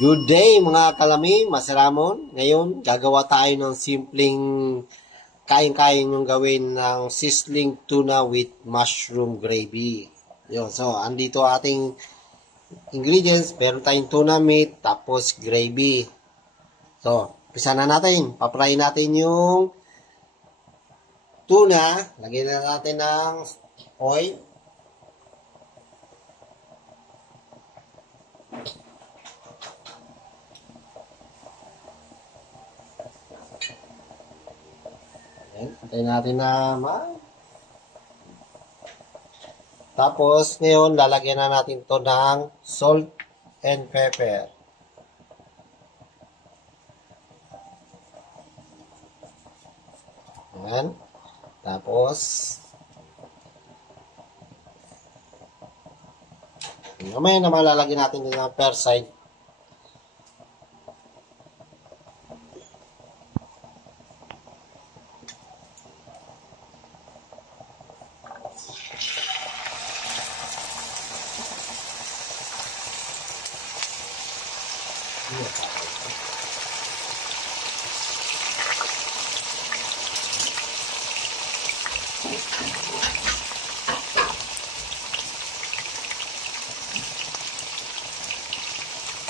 Good day mga kalami, Masaramon. Ngayon, gagawa tayo ng simpleng kayang-kayang yung gawin ng sizzling tuna with mushroom gravy. Yun, so, andito ating ingredients. Meron tayong tuna meat, tapos gravy. So, umpisa na natin. Papray natin yung tuna. Lagyan na natin ng oil. Antayin natin na Tapos, ngayon, lalagyan na natin to ng salt and pepper. Ayan. Tapos, mamaya naman lalagyan natin din ng perside.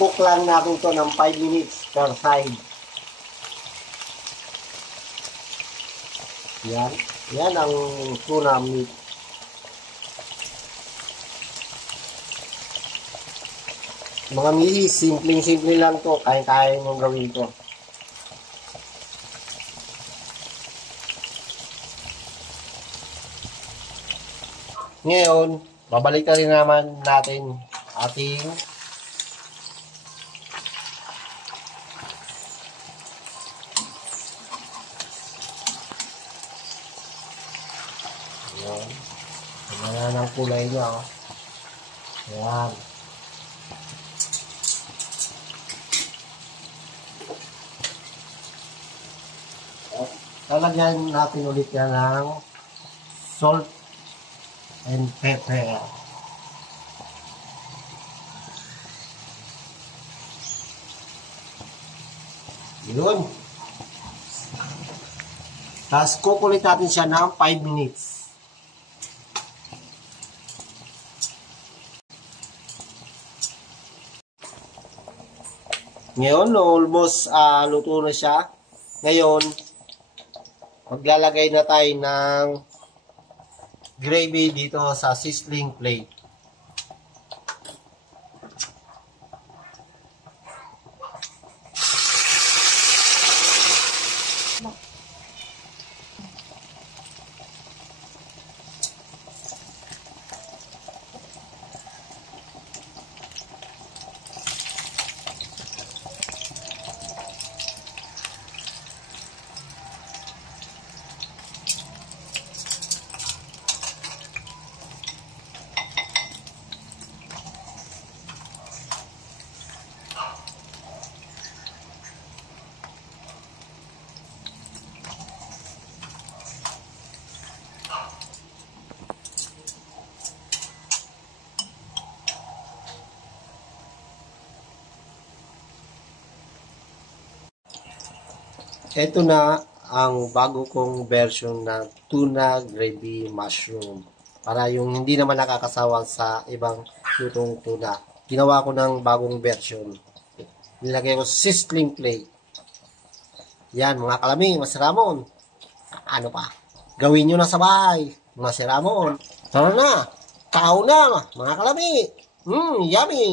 Cook lang natin to ng 5 minutes per side. Yan. Yan ang tuna meat. Mga mili, simpleng-simple lang to. Kaya-kaya mong gawin to. Ngayon, babalik rin naman natin ating ayan. Ayan ang kulay niya. Oh. Ayan. Lalagyan natin ulit yan ng salt and pepper. Yun. Tapos kukulit natin siya ng 5 minutes. Ngayon, almost luto na siya. Ngayon, maglalagay na tayo ng gravy dito sa sizzling plate. Ito na ang bago kong version ng tuna gravy mushroom. Para yung hindi naman nakakasawa sa ibang lutong tuna. Ginawa ko ng bagong version. Nilagay ko sizzling plate. Yan mga kalami, Masaramon. Ano pa? Gawin nyo na sa bahay, Masaramon. Tara na! Tao na mga kalami! Yummy!